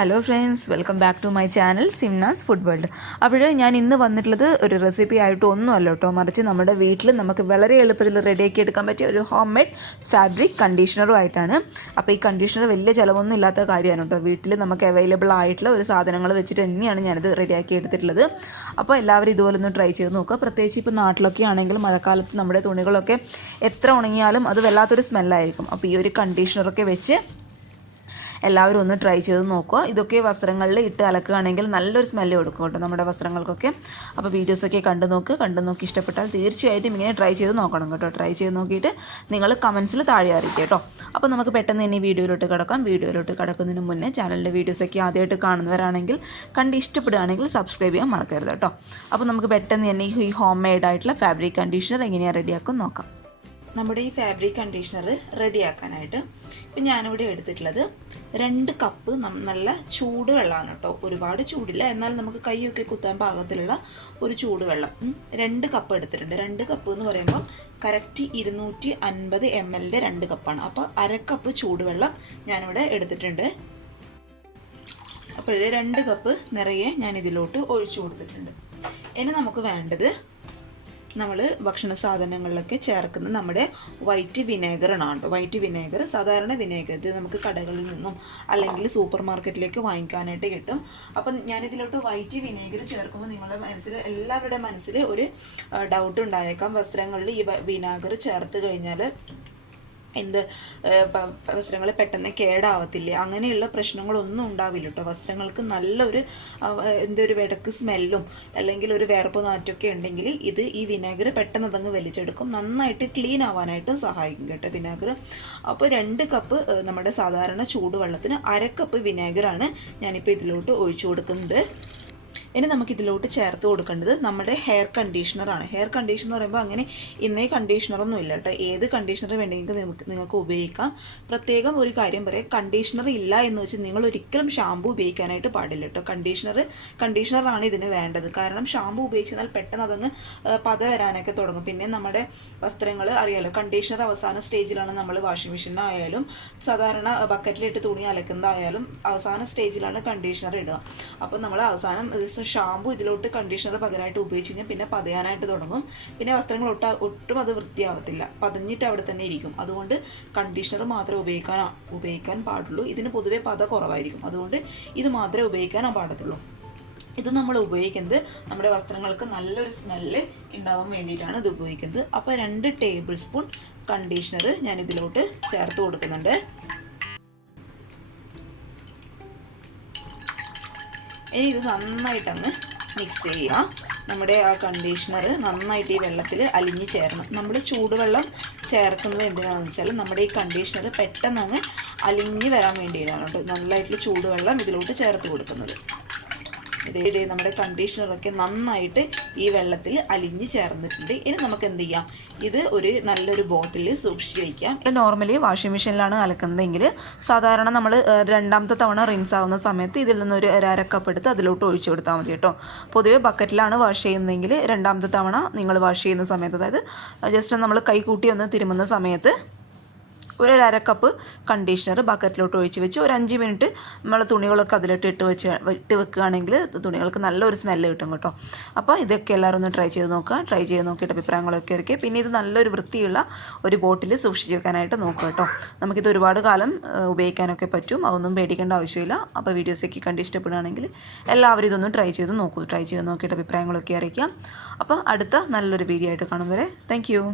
Hello friends, welcome back to my channel Simnas food world. അപ്പോൾ ഞാൻ ഇന്ന് വന്നിട്ടുള്ളത് ഒരു റെസിപ്പി ആയിട്ട് ഒന്നുമല്ല കേട്ടോ, മറിച്ച് നമ്മുടെ വീട്ടിൽ നമുക്ക് വളരെ എളുപ്പത്തിൽ റെഡിയാക്കി എടുക്കാൻ പറ്റിയ ഒരു ഹോം മെയ്ഡ് ഫാബ്രിക് കണ്ടീഷണറും ആയിട്ടാണ്. അപ്പോൾ ഈ കണ്ടീഷണർ വലിയ ചിലവൊന്നും ഇല്ലാത്ത കാര്യമാണ് കേട്ടോ. വീട്ടിൽ നമുക്ക് അവൈലബിൾ ആയിട്ടുള്ള ഒരു സാധനങ്ങൾ വെച്ചിട്ട് തന്നെയാണ് ഞാനിത് റെഡിയാക്കി എടുത്തിട്ടുള്ളത്. അപ്പോൾ എല്ലാവരും ഇതുപോലെ ഒന്ന് ട്രൈ ചെയ്ത് നോക്കുക. പ്രത്യേകിച്ച് ഇപ്പോൾ നാട്ടിലൊക്കെ ആണെങ്കിൽ മഴക്കാലത്ത് നമ്മുടെ തുണികളൊക്കെ എത്ര ഉണങ്ങിയാലും അത് വല്ലാത്തൊരു സ്മെല്ലായിരിക്കും. അപ്പോൾ ഈ ഒരു കണ്ടീഷണറൊക്കെ വെച്ച് എല്ലാവരും ഒന്ന് ട്രൈ ചെയ്ത് നോക്കുക. ഇതൊക്കെ വസ്ത്രങ്ങളിൽ ഇട്ട് അലക്കുകയാണെങ്കിൽ നല്ലൊരു സ്മെല്ല് കൊടുക്കും കേട്ടോ നമ്മുടെ വസ്ത്രങ്ങൾക്കൊക്കെ. അപ്പോൾ വീഡിയോസൊക്കെ കണ്ടു നോക്കി ഇഷ്ടപ്പെട്ടാൽ തീർച്ചയായിട്ടും ഇങ്ങനെ ട്രൈ ചെയ്ത് നോക്കണം കേട്ടോ. ട്രൈ ചെയ്ത് നോക്കിയിട്ട് നിങ്ങൾ കമൻസിൽ താഴെ അറിയിക്കുക കേട്ടോ. അപ്പോൾ നമുക്ക് പെട്ടെന്ന് തന്നെ വീഡിയോയിലോട്ട് കിടക്കാം. വീഡിയോയിലോട്ട് കിടക്കുന്നതിന് മുന്നേ ചാനലിൻ്റെ വീഡിയോസൊക്കെ ആദ്യമായിട്ട് കാണുന്നവരാണെങ്കിൽ കണ്ട് ഇഷ്ടപ്പെടുകയാണെങ്കിൽ സബ്സ്ക്രൈബ് ചെയ്യാൻ മറക്കരുത് കേട്ടോ. അപ്പോൾ നമുക്ക് പെട്ടെന്ന് തന്നെ ഈ ഹോം മെയ്ഡ് ആയിട്ടുള്ള ഫാബ്രിക് കണ്ടീഷണർ എങ്ങനെയാണ് റെഡിയാക്കും നോക്കാം. നമ്മുടെ ഈ ഫാബ്രിക് കണ്ടീഷണർ റെഡിയാക്കാനായിട്ട് ഇപ്പം ഞാനിവിടെ എടുത്തിട്ടുള്ളത് 2 കപ്പ് നല്ല ചൂടുവെള്ളമാണ് കേട്ടോ. ഒരുപാട് ചൂടില്ല, എന്നാൽ നമുക്ക് കൈയൊക്കെ കുത്താൻ പാകത്തിലുള്ള ഒരു ചൂടുവെള്ളം 2 കപ്പ് എടുത്തിട്ടുണ്ട്. 2 കപ്പ് എന്ന് പറയുമ്പോൾ കറക്റ്റ് 250 ml 2 കപ്പാണ്. അപ്പോൾ 1/2 കപ്പ് ചൂടുവെള്ളം ഞാനിവിടെ എടുത്തിട്ടുണ്ട്. അപ്പോൾ ഇത് 2 കപ്പ് നിറയെ ഞാൻ ഇതിലോട്ട് ഒഴിച്ചു കൊടുത്തിട്ടുണ്ട്. ഇനി നമുക്ക് വേണ്ടത് നമ്മൾ ഭക്ഷണ സാധനങ്ങളിലൊക്കെ ചേർക്കുന്ന നമ്മുടെ വൈറ്റ് വിനേഗറാണ് കേട്ടോ. വൈറ്റ് വിനേഗർ, സാധാരണ വിനേഗർ, ഇത് നമുക്ക് കടകളിൽ നിന്നും അല്ലെങ്കിൽ സൂപ്പർ മാർക്കറ്റിലേക്ക് വാങ്ങിക്കാനായിട്ട് കിട്ടും. അപ്പം ഞാനിതിലോട്ട് വൈറ്റ് വിനേഗർ ചേർക്കുമ്പോൾ നിങ്ങളുടെ മനസ്സിൽ, എല്ലാവരുടെ മനസ്സിൽ ഒരു ഡൗട്ട് ഉണ്ടായേക്കാം, വസ്ത്രങ്ങളിൽ ഈ വിനാഗർ ചേർത്ത് കഴിഞ്ഞാൽ വസ്ത്രങ്ങൾ പെട്ടെന്ന് കേടാവത്തില്ലേ? അങ്ങനെയുള്ള പ്രശ്നങ്ങളൊന്നും ഉണ്ടാവില്ല കേട്ടോ. വസ്ത്രങ്ങൾക്ക് നല്ലൊരു എന്തൊരു വെടക്ക് സ്മെല്ലും അല്ലെങ്കിൽ ഒരു വേർപ്പ് നാറ്റൊക്കെ ഉണ്ടെങ്കിൽ ഈ വിനാഗർ പെട്ടെന്ന് അതങ്ങ് വലിച്ചെടുക്കും, നന്നായിട്ട് ക്ലീൻ ആവാനായിട്ട് സഹായിക്കും കേട്ടോ വിനാഗർ. അപ്പോൾ 2 കപ്പ് നമ്മുടെ സാധാരണ ചൂടുവെള്ളത്തിന് 1/2 കപ്പ് വിനാഗറാണ് ഞാനിപ്പോൾ ഇതിലോട്ട് ഒഴിച്ചു കൊടുക്കുന്നത്. ഇനി നമുക്കിതിലോട്ട് ചേർത്ത് കൊടുക്കേണ്ടത് നമ്മുടെ ഹെയർ കണ്ടീഷണറാണ്. ഹെയർ കണ്ടീഷണർ എന്ന് പറയുമ്പോൾ അങ്ങനെ ഇന്നേ കണ്ടീഷണറൊന്നും ഇല്ല കേട്ടോ. ഏത് കണ്ടീഷണർ വേണമെങ്കിൽ നിങ്ങൾക്ക് ഉപയോഗിക്കാം. പ്രത്യേകം ഒരു കാര്യം പറയാം, കണ്ടീഷണർ ഇല്ല എന്ന് വെച്ച് നിങ്ങൾ ഒരിക്കലും ഷാമ്പു ഉപയോഗിക്കാനായിട്ട് പാടില്ല കേട്ടോ. കണ്ടീഷണറാണ് ഇതിന് വേണ്ടത്. കാരണം ഷാമ്പു ഉപയോഗിച്ചാൽ പെട്ടെന്ന് അതങ്ങ് പത വരാനൊക്കെ തുടങ്ങും. പിന്നെ നമ്മുടെ വസ്ത്രങ്ങൾ അറിയാലോ, കണ്ടീഷണർ അവസാന സ്റ്റേജിലാണ് നമ്മൾ വാഷിംഗ് മെഷീനായാലും സാധാരണ ബക്കറ്റിലിട്ട് തുണി അലക്കുന്നതായാലും അവസാന സ്റ്റേജിലാണ് കണ്ടീഷണർ ഇടുക. അപ്പോൾ നമ്മൾ അവസാനം ഷാമ്പു ഇതിലോട്ട് കണ്ടീഷണർ പകരമായിട്ട് ഉപയോഗിച്ച് കഴിഞ്ഞാൽ പിന്നെ പതയാനായിട്ട് തുടങ്ങും. പിന്നെ വസ്ത്രങ്ങൾ ഒട്ടും അത് വൃത്തിയാവത്തില്ല, പതഞ്ഞിട്ട് അവിടെ തന്നെ ഇരിക്കും. അതുകൊണ്ട് കണ്ടീഷണർ മാത്രമേ ഉപയോഗിക്കാൻ പാടുള്ളൂ. ഇതിന് പൊതുവെ പത കുറവായിരിക്കും, അതുകൊണ്ട് ഇത് മാത്രമേ ഉപയോഗിക്കാൻ പാടത്തുള്ളൂ. ഇത് നമ്മൾ ഉപയോഗിക്കുന്നത് നമ്മുടെ വസ്ത്രങ്ങൾക്ക് നല്ലൊരു സ്മെല്ല് ഉണ്ടാവാൻ വേണ്ടിയിട്ടാണ് ഇത് ഉപയോഗിക്കുന്നത്. അപ്പോൾ 2 ടേബിൾ സ്പൂൺ കണ്ടീഷണർ ഞാൻ ഇതിലോട്ട് ചേർത്ത് കൊടുക്കുന്നുണ്ട്. ഇനി ഇത് നന്നായിട്ടങ്ങ് മിക്സ് ചെയ്യുക. നമ്മുടെ ആ കണ്ടീഷണർ നന്നായിട്ട് ഈ വെള്ളത്തിൽ അലിഞ്ഞ് ചേരണം. നമ്മൾ ചൂടുവെള്ളം ചേർക്കുന്നത് എന്തിനാണെന്ന് വെച്ചാൽ നമ്മുടെ ഈ കണ്ടീഷണർ പെട്ടെന്ന് അങ്ങ് അലിഞ്ഞ് വരാൻ വേണ്ടിയിട്ടാണ് കേട്ടോ നല്ലതായിട്ടുള്ള ചൂടുവെള്ളം ഇതിലോട്ട് ചേർത്ത് കൊടുക്കുന്നത്. ഇതേ നമ്മുടെ കണ്ടീഷണറൊക്കെ നന്നായിട്ട് ഈ വെള്ളത്തിൽ അലിഞ്ഞ് ചേർന്നിട്ടുണ്ട്. ഇനി നമുക്ക് എന്ത് ചെയ്യാം, ഇത് ഒരു നല്ലൊരു ബോട്ടിൽ സൂക്ഷിച്ച് വയ്ക്കാം. നോർമലി വാഷിംഗ് മെഷീനിലാണ് അലക്കുന്നതെങ്കിൽ സാധാരണ നമ്മൾ 2ാമത്തെ തവണ റിൻസ് ആവുന്ന സമയത്ത് ഇതിൽ നിന്നൊരു 1/2 കപ്പ് എടുത്ത് അതിലോട്ട് ഒഴിച്ചു കൊടുത്താൽ മതി കേട്ടോ. പൊതുവെ ബക്കറ്റിലാണ് വാഷ് ചെയ്യുന്നതെങ്കിൽ 2ാമത്തെ തവണ നിങ്ങൾ വാഷ് ചെയ്യുന്ന സമയത്ത്, അതായത് ജസ്റ്റ് നമ്മൾ കൈ കൂട്ടി ഒന്ന് തിരുമുന്ന സമയത്ത് ഒരു 1/2 കപ്പ് കണ്ടീഷണർ ബക്കറ്റിലോട്ട് ഒഴിച്ച് വെച്ച് ഒരു 5 മിനിറ്റ് നമ്മൾ തുണികളൊക്കെ അതിലോട്ട് ഇട്ട് വെക്കുകയാണെങ്കിൽ തുണികൾക്ക് നല്ലൊരു സ്മെല്ല് കിട്ടും കേട്ടോ. അപ്പോൾ ഇതൊക്കെ എല്ലാവരും ഒന്ന് ട്രൈ ചെയ്ത് നോക്കുക. ട്രൈ ചെയ്ത് നോക്കിയിട്ട് അഭിപ്രായങ്ങളൊക്കെ ഇറക്കി. പിന്നെ ഇത് നല്ലൊരു വൃത്തിയുള്ള ഒരു ബോട്ടിൽ സൂക്ഷിച്ച് വെക്കാനായിട്ട് നോക്കുക കേട്ടോ. നമുക്കിത് ഒരുപാട് കാലം ഉപയോഗിക്കാനൊക്കെ പറ്റും, അതൊന്നും പേടിക്കേണ്ട ആവശ്യമില്ല. അപ്പോൾ വീഡിയോസൊക്കെ കണ്ട് ഇഷ്ടപ്പെടുകയാണെങ്കിൽ എല്ലാവരും ഇതൊന്ന് ട്രൈ ചെയ്ത് നോക്കൂ. ട്രൈ ചെയ്ത് നോക്കിയിട്ട് അഭിപ്രായങ്ങളൊക്കെ അറിയിക്കാം. അപ്പോൾ അടുത്ത നല്ലൊരു വീഡിയോ ആയിട്ട് കാണും വരെ താങ്ക് യു.